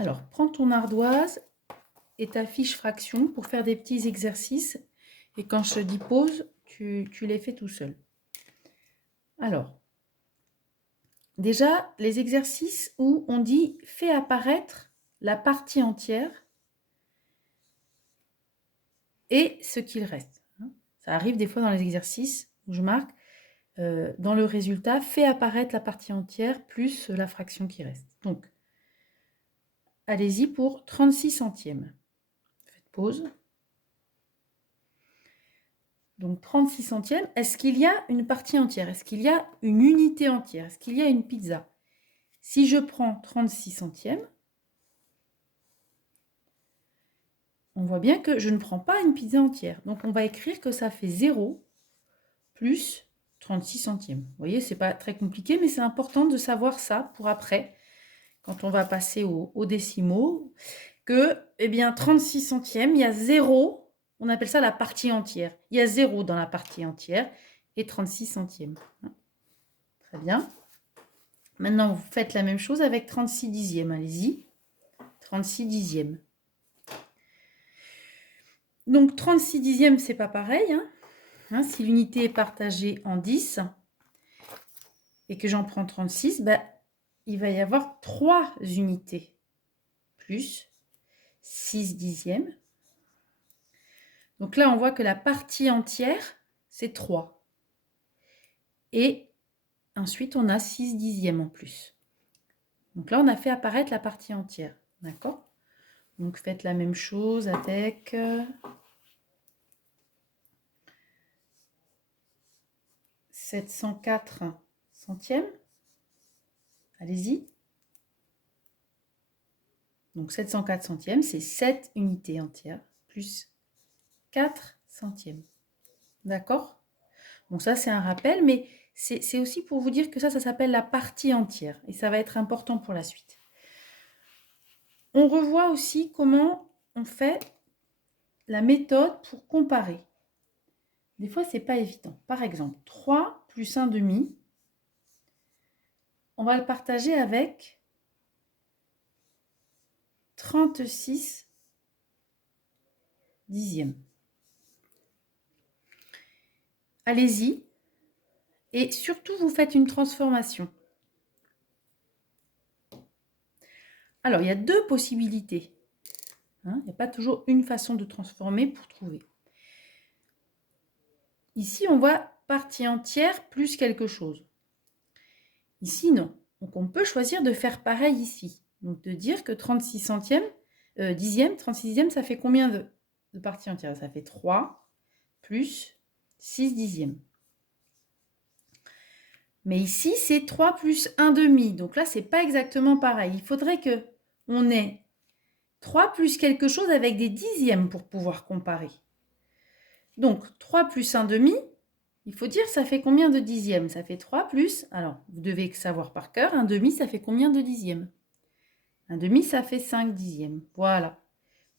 Alors, prends ton ardoise et ta fiche fraction pour faire des petits exercices. Et quand je te dis pause, tu les fais tout seul. Alors, déjà, les exercices où on dit « fais apparaître la partie entière et ce qu'il reste ». Ça arrive des fois dans les exercices où je marque dans le résultat, fais apparaître la partie entière plus la fraction qui reste. Donc, allez-y pour 36 centièmes. Faites pause. Donc 36 centièmes, est-ce qu'il y a une partie entière? Est-ce qu'il y a une unité entière? Est-ce qu'il y a une pizza? Si je prends 36 centièmes, on voit bien que je ne prends pas une pizza entière. Donc on va écrire que ça fait 0 plus 36 centièmes. Vous voyez, c'est pas très compliqué, mais c'est important de savoir ça pour après, quand on va passer aux décimaux, que, eh bien, 36 centièmes, il y a 0, on appelle ça la partie entière. Il y a 0 dans la partie entière et 36 centièmes. Très bien. Maintenant, vous faites la même chose avec 36 dixièmes. Allez-y. 36 dixièmes. Donc, 36 dixièmes, c'est pas pareil. Si l'unité est partagée en 10 et que j'en prends 36, il va y avoir 3 unités plus 6 dixièmes. Donc là, on voit que la partie entière, c'est 3. Et ensuite, on a 6 dixièmes en plus. Donc là, on a fait apparaître la partie entière. D'accord? Donc, faites la même chose avec 704 centièmes. Allez-y. Donc, 704 centièmes, c'est 7 unités entières plus 4 centièmes. D'accord? Bon, ça, c'est un rappel, mais c'est aussi pour vous dire que ça s'appelle la partie entière. Et ça va être important pour la suite. On revoit aussi comment on fait la méthode pour comparer. Des fois, ce n'est pas évident. Par exemple, 3 plus 1 demi, on va le partager avec 36 dixièmes. Allez-y. Et surtout, vous faites une transformation. Alors, il y a 2 possibilités. Il n'y a pas toujours une façon de transformer pour trouver. Ici, on voit partie entière plus quelque chose. Ici, non. Donc, on peut choisir de faire pareil ici. Donc, de dire que 36 centièmes, dixièmes, 36 dixièmes, ça fait combien de parties entières? Ça fait 3 plus 6 dixièmes. Mais ici, c'est 3 plus 1 demi. Donc là, ce n'est pas exactement pareil. Il faudrait qu'on ait 3 plus quelque chose avec des dixièmes pour pouvoir comparer. Donc, 3 plus 1 demi, il faut dire ça fait combien de dixièmes? Ça fait 3 plus, alors vous devez savoir par cœur, 1 demi, ça fait combien de dixièmes? 1 demi, ça fait 5 dixièmes. Voilà.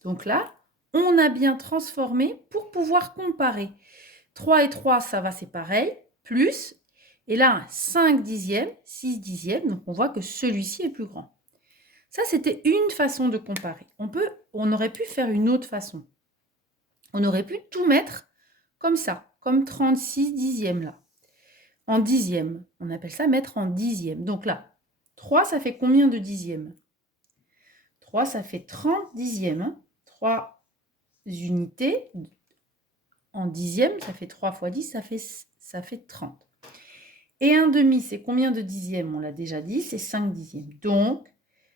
Donc là, on a bien transformé pour pouvoir comparer. 3 et 3, ça va, c'est pareil, plus, et là, 5 dixièmes, 6 dixièmes, donc on voit que celui-ci est plus grand. Ça, c'était une façon de comparer. On aurait pu faire une autre façon. On aurait pu tout mettre comme ça, comme 36 dixièmes là. En dixièmes, on appelle ça mettre en dixièmes. Donc là, 3, ça fait combien de dixièmes? 3, ça fait 30 dixièmes. 3 unités en dixièmes, ça fait 3 fois 10, ça fait 30. Et 1 demi, c'est combien de dixièmes? On l'a déjà dit, c'est 5 dixièmes. Donc,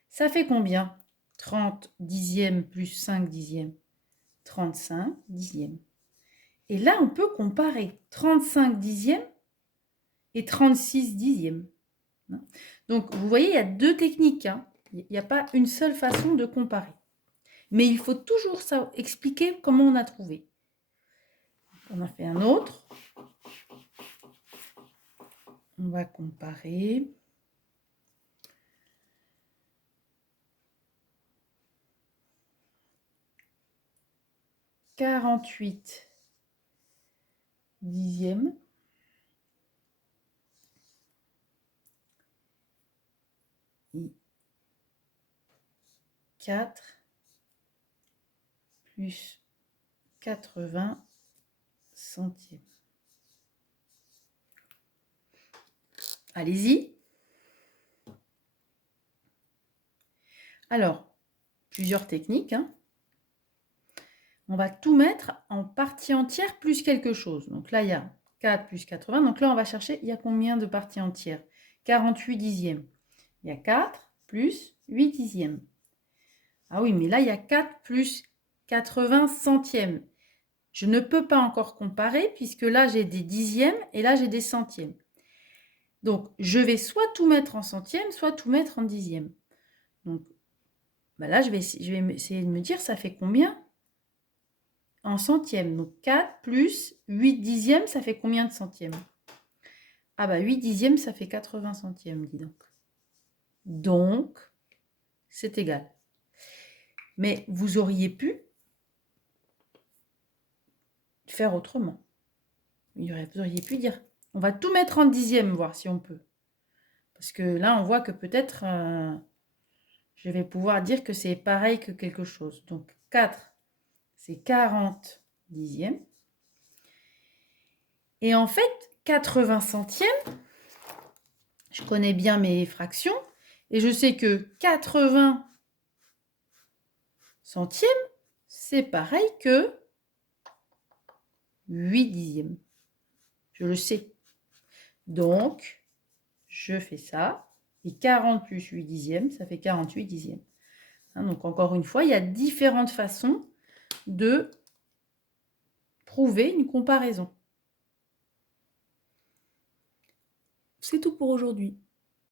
ça fait combien? 30 dixièmes plus 5 dixièmes. 35 dixièmes. Et là, on peut comparer 35 dixièmes et 36 dixièmes. Donc, vous voyez, il y a 2 techniques. Il n'y a pas une seule façon de comparer. Mais il faut toujours expliquer comment on a trouvé. On a fait un autre. On va comparer. « 48 dixièmes. 4 plus 80 centièmes. Allez-y. Alors, plusieurs techniques, hein. On va tout mettre en partie entière plus quelque chose. Donc là, il y a 4 plus 80. Donc là, on va chercher, il y a combien de parties entières? 48 dixièmes. Il y a 4 plus 8 dixièmes. Ah oui, mais là, il y a 4 plus 80 centièmes. Je ne peux pas encore comparer puisque là, j'ai des dixièmes et là, j'ai des centièmes. Donc, je vais soit tout mettre en centièmes, soit tout mettre en dixièmes. Donc, bah là, je vais essayer de me dire, ça fait combien en centièmes? Donc, 4 plus 8 dixièmes, ça fait combien de centièmes? Ah bah, 8 dixièmes, ça fait 80 centièmes, dis donc. Donc, c'est égal. Mais vous auriez pu faire autrement. Vous auriez pu dire, on va tout mettre en dixièmes, voir si on peut. Parce que là, on voit que peut-être, je vais pouvoir dire que c'est pareil que quelque chose. Donc, 4, c'est 40 dixièmes. Et en fait, 80 centièmes, je connais bien mes fractions, et je sais que 80 centièmes, c'est pareil que 8 dixièmes. Je le sais. Donc, je fais ça. Et 40 plus 8 dixièmes, ça fait 48 dixièmes. Hein, donc, encore une fois, il y a différentes façons de prouver une comparaison. C'est tout pour aujourd'hui.